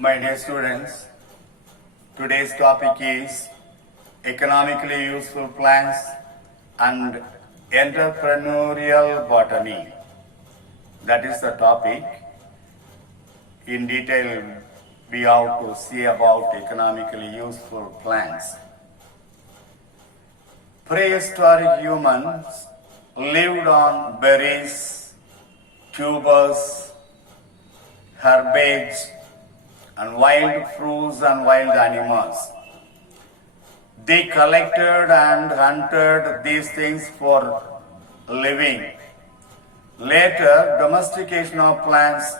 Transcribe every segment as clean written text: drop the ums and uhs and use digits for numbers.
My dear students, today's topic is economically useful plants and entrepreneurial botany. That is the topic. In detail, we have to see about economically useful plants. Prehistoric humans lived on berries, tubers, herbage, and wild fruits and wild animals. They collected and hunted these things for living. Later, domestication of plants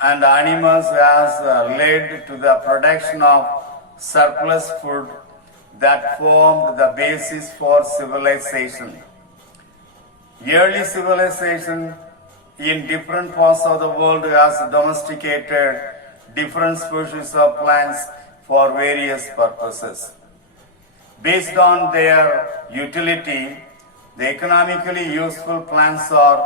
and animals has led to the production of surplus food that formed the basis for civilization. Early civilization in different parts of the world has domesticated different species of plants for various purposes. Based on their utility, the economically useful plants are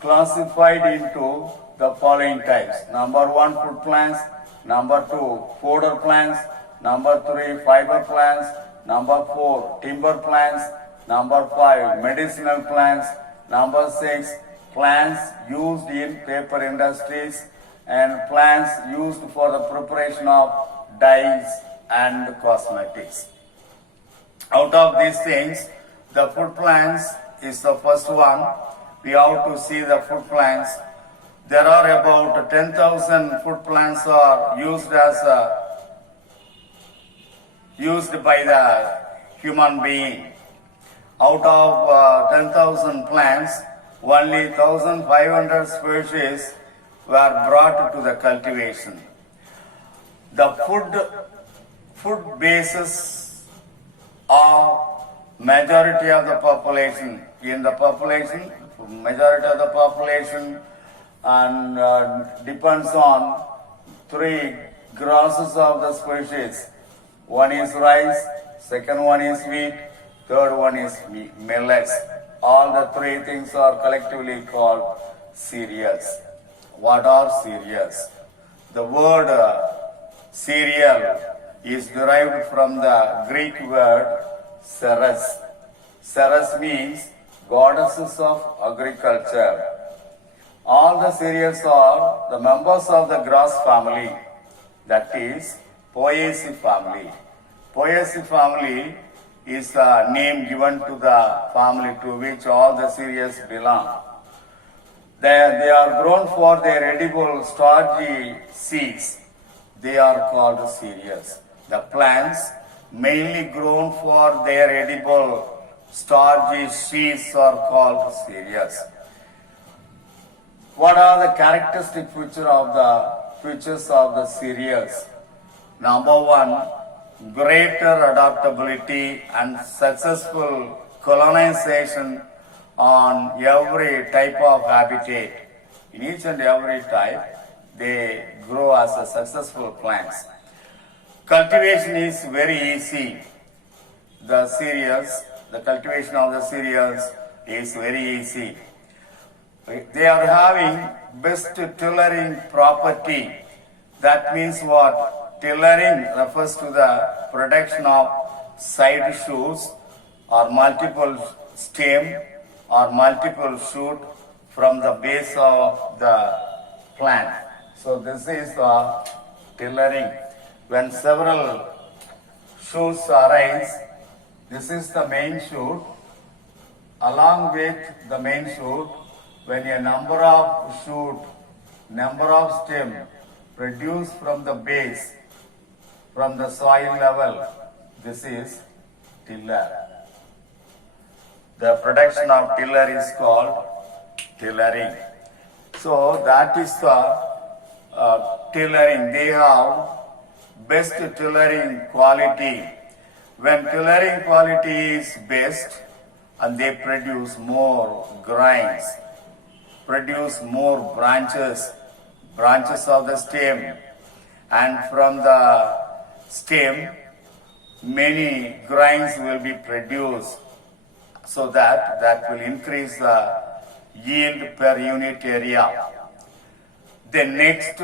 classified into the following types. Number 1, food plants. Number 2, fodder plants. Number 3, fiber plants. Number 4, timber plants. Number 5, medicinal plants. Number 6, plants used in paper industries, and plants used for the preparation of dyes and cosmetics. Out of these things, the food plants is the first one. We have to see the food plants. There are about 10,000 food plants are used by the human being. Out of 10,000 plants, only 1,500 species were brought to the cultivation. The food bases of majority of the population. In the population, majority of the population and depends on 3 grasses of the species. One is rice, second one is wheat, third one is millets. All the 3 things are collectively called cereals. What are cereals? The word cereal is derived from the Greek word ceres. Ceres means goddesses of agriculture. All the cereals are the members of the grass family, that is Poaceae family. Poaceae family is the name given to the family to which all the cereals belong. They are grown for their edible starchy seeds. They are called cereals. The plants mainly grown for their edible starchy seeds are called cereals. What are the characteristic features of the cereals? Number 1, greater adaptability and successful colonization on every type of habitat. In each and every type, they grow as a successful plants. Cultivation is very easy. The cultivation of the cereals is very easy. They are having best tillering property. That means what? Tillering refers to the production of side shoots or multiple stem or multiple shoot from the base of the plant. So this is the tillering. When several shoots arise, this is the main shoot. Along with the main shoot, when a number of stem produced from the base, from the soil level, this is tiller. The production of tiller is called tillering. So that is the tillering. They have best tillering quality. When tillering quality is best, and they produce more grinds, produce more branches of the stem, and from the stem many grinds will be produced, so that will increase the yield per unit area. Then next,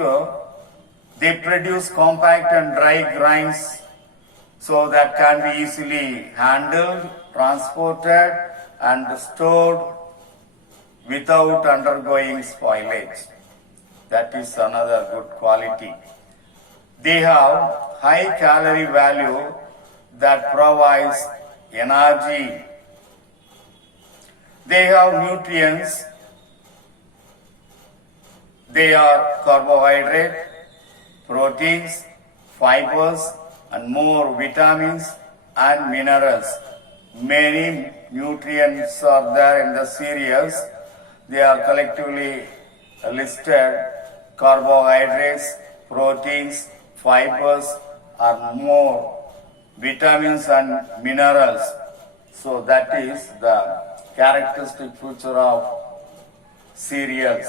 They produce compact and dry grains so that can be easily handled, transported and stored without undergoing spoilage. That is another good quality. They have high calorie value that provides energy. They have nutrients. They are carbohydrate, proteins, fibers and more vitamins and minerals. Many nutrients are there in the cereals. They are collectively listed: carbohydrates, proteins, fibers are more vitamins and minerals. So that is the characteristic feature of cereals.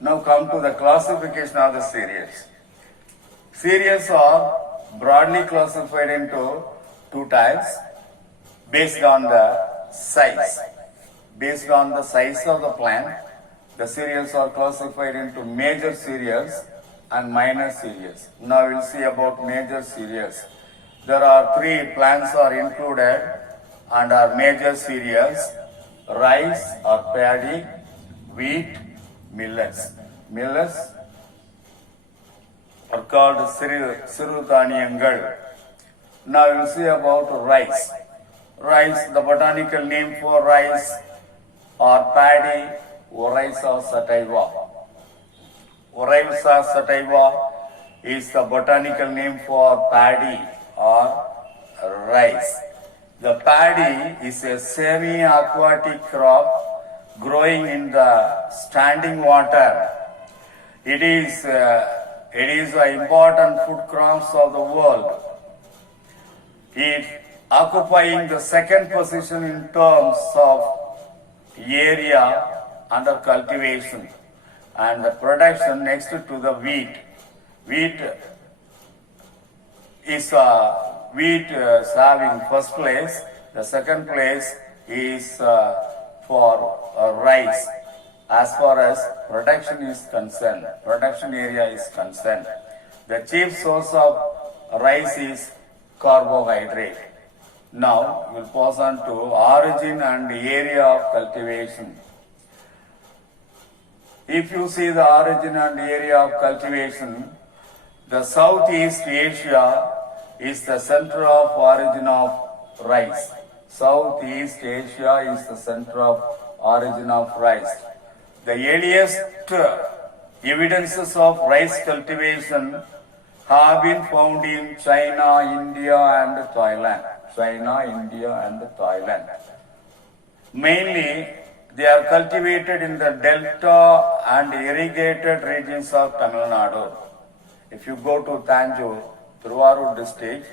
Now come to the classification of the cereals. Cereals are broadly classified into two types based on the size. Based on the size of the plant, the cereals are classified into major cereals and minor cereals. Now we'll see about major cereals. There are three plants are included under major cereals: rice or paddy, wheat, millets. Millets are called Sirudhaniyangal. Now we'll see about rice. Rice, the botanical name for rice or paddy, Oryza sativa. Oryza sativa is the botanical name for paddy or rice. The paddy is a semi-aquatic crop growing in the standing water. It is an important food crops of the world. It occupying the second position in terms of area under cultivation and the production next to the wheat. Wheat is having first place. The second place is for rice. As far as production is concerned, production area is concerned, the chief source of rice is carbohydrate. Now we'll pass on to origin and area of cultivation. If you see the origin and area of cultivation, the Southeast Asia is the center of origin of rice. Southeast Asia is the center of origin of rice. The earliest evidences of rice cultivation have been found in China, India and Thailand. Mainly, they are cultivated in the delta and irrigated regions of Tamil Nadu. If you go to Tanjore, Tiruvarur district,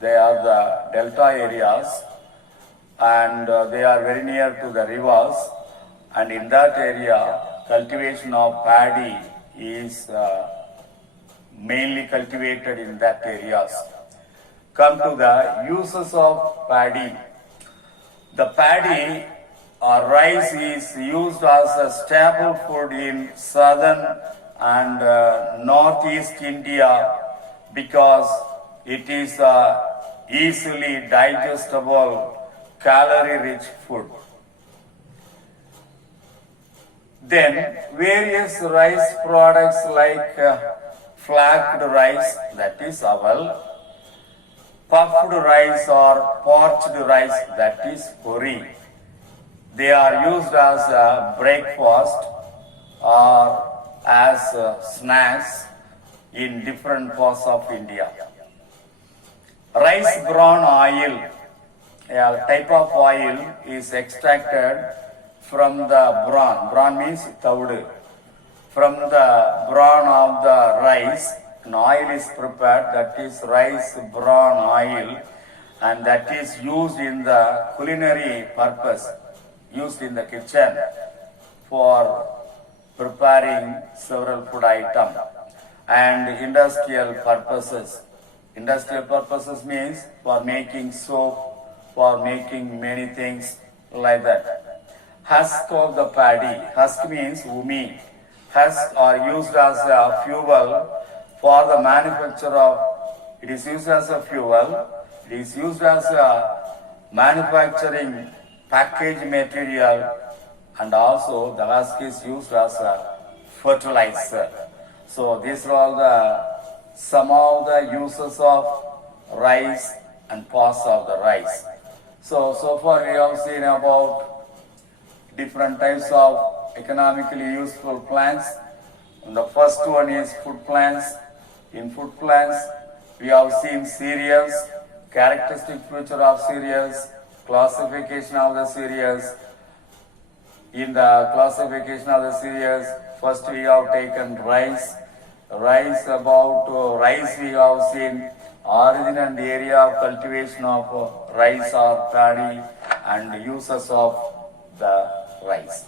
they are the delta areas and they are very near to the rivers, and in that area cultivation of paddy is mainly cultivated in that areas. Come to the uses of paddy. The paddy or rice is used as a staple food in southern and northeast India because it is easily digestible, calorie-rich food. Then various rice products like flagged rice, that is aval, puffed rice or parched rice, that is puri. They are used as a breakfast or as snacks in different parts of India. Rice bran oil, a type of oil, is extracted from the bran. Bran means taudu. From the bran of the rice, an oil is prepared, that is rice bran oil, and that is used in the culinary purpose, used in the kitchen for preparing several food items and industrial purposes. Industrial purposes means for making soap, for making many things like that. Husk of the paddy, husk means umi. Husks are used as a fuel for the manufacture of, it is used as a fuel, it is used as a manufacturing package material, and also the husk is used as a fertilizer. So these are all some of the uses of rice and parts of the rice. So far we have seen about different types of economically useful plants. And the first one is food plants. In food plants, we have seen cereals, characteristic feature of cereals, classification of the cereals. In the classification of the cereals, first we have taken rice. Rice we have seen origin and area of cultivation of rice or paddy and uses of the rice.